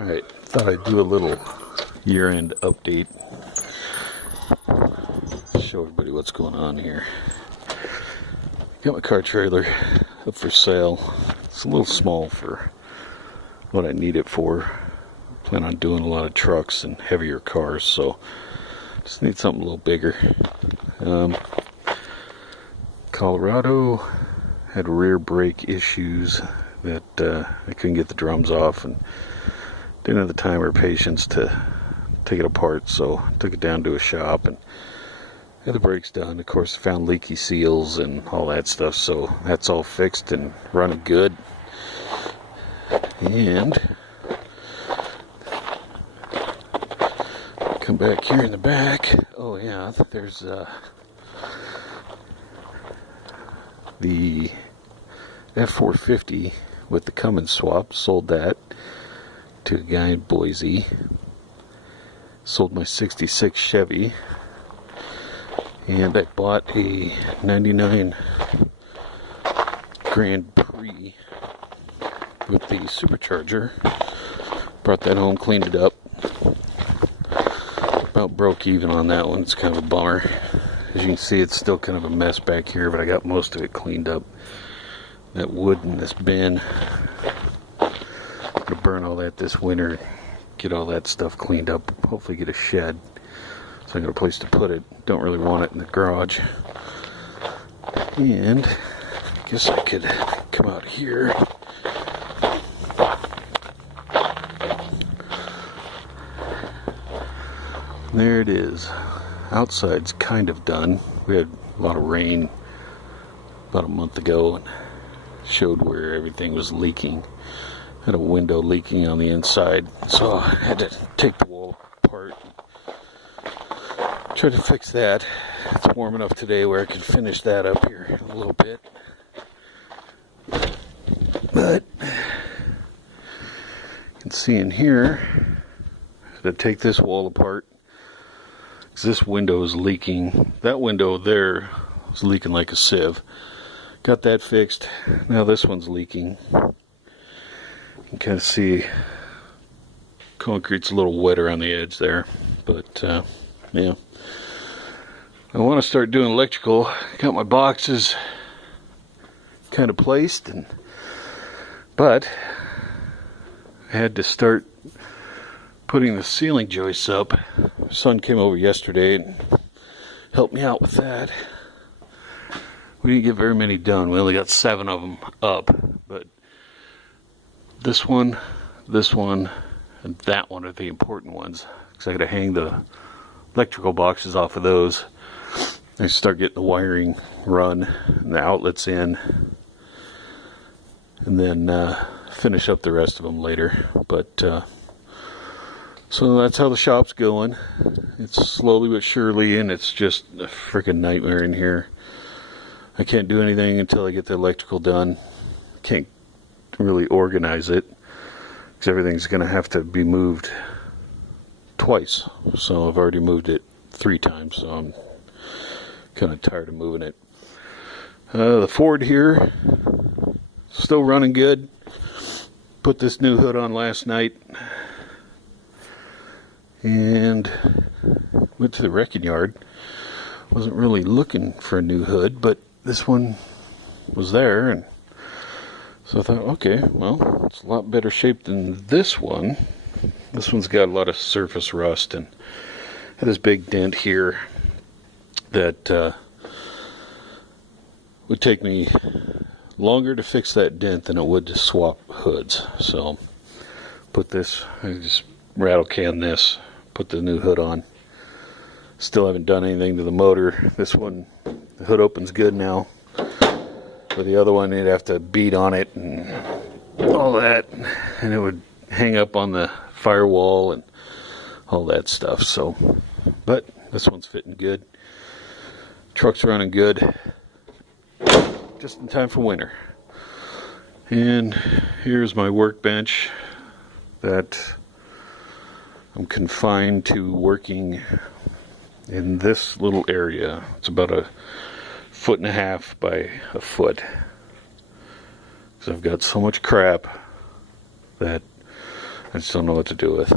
Alright, thought I'd do a little year-end update. Show everybody what's going on here. Got my car trailer up for sale. It's a little small for what I need it for. Plan on doing a lot of trucks and heavier cars, so just need something a little bigger. Colorado had rear brake issues that I couldn't get the drums off and didn't have the time or patience to take it apart, so took it down to a shop and had the brakes done. Of course, found leaky seals and all that stuff, so that's all fixed and running good. And come back here in the back. Oh yeah, there's the F450 with the Cummins swap. Sold that to a guy in Boise. Sold my 66 Chevy, and I bought a 99 Grand Prix with the supercharger. Brought that home, cleaned it up. About broke even on that one. It's kind of a bummer. As you can see, it's still kind of a mess back here, but I got most of it cleaned up. That wood in this bin, I'm gonna burn all that this winter, get all that stuff cleaned up, hopefully get a shed so I got a place to put it. Don't really want it in the garage. And I guess I could come out here. There it is. Outside's kind of done. We had a lot of rain about a month ago and showed where everything was leaking. Had a window leaking on the inside, so I had to take the wall apart. Try to fix that. It's warm enough today where I can finish that up here in a little bit. But you can see in here, I had to take this wall apart because this window is leaking. That window there was leaking like a sieve. Got that fixed. Now this one's leaking. You can kind of see concrete's a little wetter on the edge there, but yeah. I want to start doing electrical. Got my boxes kind of placed, but I had to start putting the ceiling joists up. My son came over yesterday and helped me out with that. We didn't get very many done. We only got 7 of them up, but this one, and that one are the important ones, because I got to hang the electrical boxes off of those. I start getting the wiring run and the outlets in, and then finish up the rest of them later. But so that's how the shop's going. It's slowly but surely, and it's just a freaking nightmare in here. I can't do anything until I get the electrical done. Can't really organize it because everything's going to have to be moved twice. So I've already moved it 3 times, so I'm kind of tired of moving it. The Ford here, still running good. Put this new hood on last night and went to the wrecking yard. Wasn't really looking for a new hood, but this one was there, and so I thought, okay, well, it's a lot better shape than this one. This one's got a lot of surface rust and had this big dent here that would take me longer to fix that dent than it would to swap hoods. So put this, I just rattle can this, put the new hood on. Still haven't done anything to the motor. This one, the hood opens good now. For the other one, you'd have to beat on it and all that, and it would hang up on the firewall and all that stuff. So, but this one's fitting good. Truck's running good. Just in time for winter. And here's my workbench that I'm confined to working in this little area. It's about 1.5 feet by 1 foot. So I've got so much crap that I just don't know what to do with.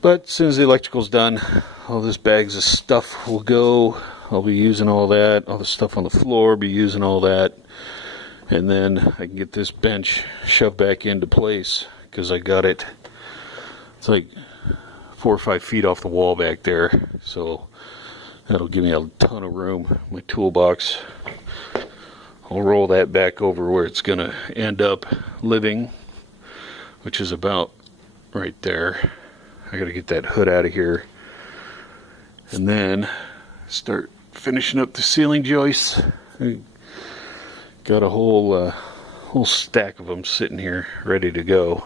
But as soon as the electrical's done, all this bags of stuff will go. I'll be using all that. All the stuff on the floor, be using all that. And then I can get this bench shoved back into place because I got it. It's like 4 or 5 feet off the wall back there. So that'll give me a ton of room. My toolbox. I'll roll that back over where it's going to end up living, which is about right there. I got to get that hood out of here. And then start finishing up the ceiling joists. I got a whole stack of them sitting here ready to go.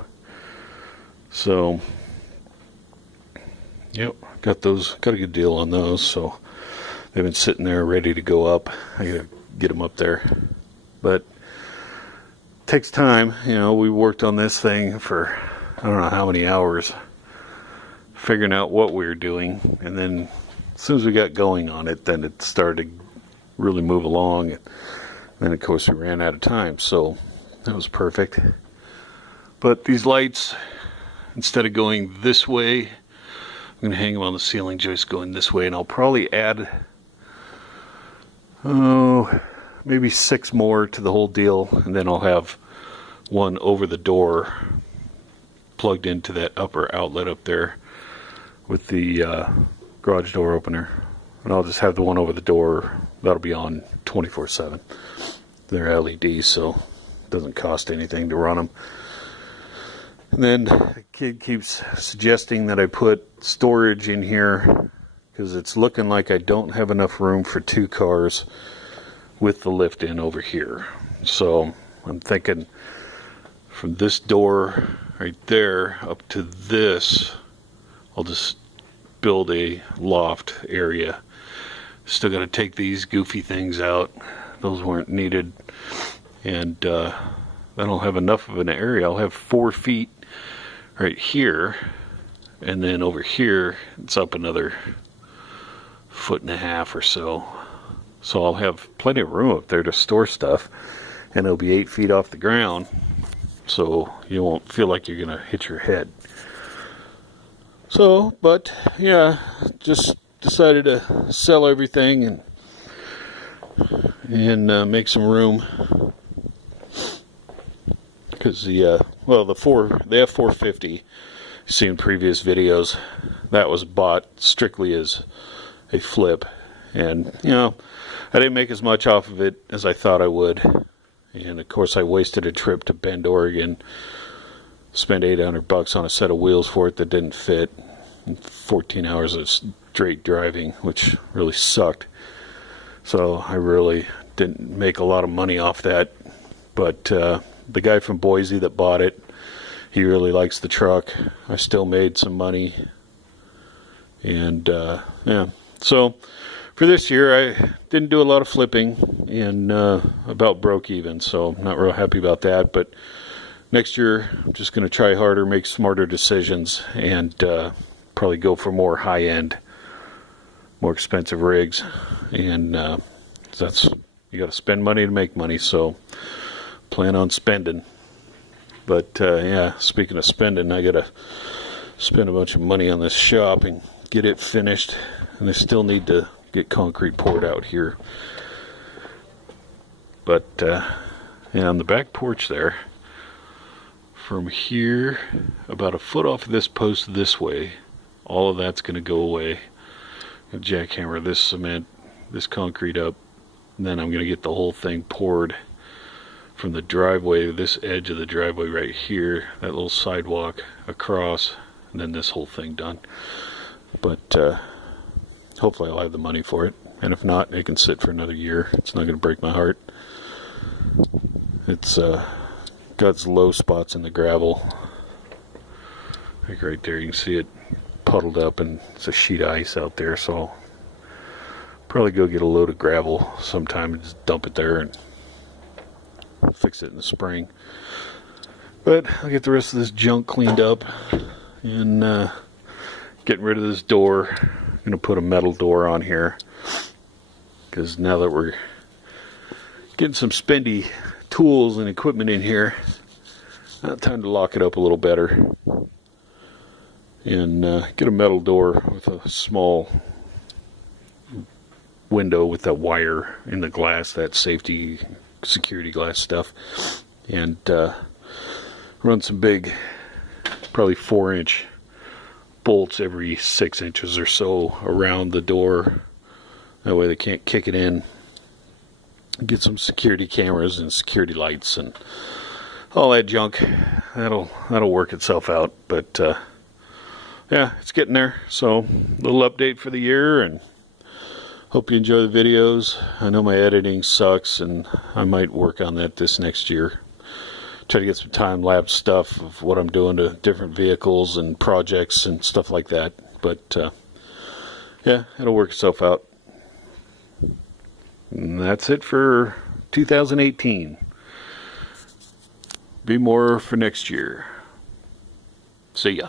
So, yep, got a good deal on those. So they've been sitting there ready to go up. I got to get them up there. But it takes time. You know, we worked on this thing for I don't know how many hours, figuring out what we were doing, and then as soon as we got going on it, then it started to really move along. And then of course we ran out of time, so that was perfect. But these lights, instead of going this way, I'm going to hang them on the ceiling joist going this way, and I'll probably add maybe 6 more to the whole deal, and then I'll have one over the door plugged into that upper outlet up there with the garage door opener, and I'll just have the one over the door that'll be on 24/7. They're LEDs, so it doesn't cost anything to run them. And then the kid keeps suggesting that I put storage in here because it's looking like I don't have enough room for 2 cars with the lift in over here. So I'm thinking from this door right there up to this, I'll just build a loft area. Still got to take these goofy things out. Those weren't needed. And then I'll have enough of an area. I'll have 4 feet right here. And then over here, it's up another 1.5 feet or so. So I'll have plenty of room up there to store stuff. And it'll be 8 feet off the ground. So you won't feel like you're going to hit your head. So, but yeah, just decided to sell everything and make some room. Because the F450, you see in previous videos, that was bought strictly as a flip. And, you know, I didn't make as much off of it as I thought I would. And of course I wasted a trip to Bend, Oregon, spent $800 on a set of wheels for it that didn't fit, and 14 hours of straight driving, which really sucked. So I really didn't make a lot of money off that. But the guy from Boise that bought it, he really likes the truck. I still made some money. And yeah, so for this year I didn't do a lot of flipping and about broke even, so I'm not real happy about that. But next year I'm just going to try harder, make smarter decisions, and probably go for more high-end, more expensive rigs. And that's, you got to spend money to make money, so plan on spending. But yeah, speaking of spending, I got to spend a bunch of money on this shop and get it finished, and I still need to get concrete poured out here. But yeah, on the back porch there, from here about a foot off of this post this way, all of that's going to go away. I'll jackhammer this cement, this concrete up, and then I'm going to get the whole thing poured from the driveway, this edge of the driveway right here, that little sidewalk across, and then this whole thing done. But hopefully I'll have the money for it, and if not, it can sit for another year. It's not going to break my heart. It's got some low spots in the gravel. Like right there, you can see it puddled up, and it's a sheet of ice out there, so I'll probably go get a load of gravel sometime and just dump it there and fix it in the spring. But I'll get the rest of this junk cleaned up and getting rid of this door. I'm going to put a metal door on here because now that we're getting some spendy tools and equipment in here, Time to lock it up a little better. And get a metal door with a small window with that wire in the glass, that safety security glass stuff, and run some big, probably 4-inch bolts every 6 inches or so around the door. That way they can't kick it in. Get some security cameras and security lights and all that junk. That'll work itself out. But yeah, it's getting there. So, little update for the year, and hope you enjoy the videos. I know my editing sucks, and I might work on that this next year. Try to get some time-lapse stuff of what I'm doing to different vehicles and projects and stuff like that. But yeah, it'll work itself out. And that's it for 2018. Be more for next year. See ya.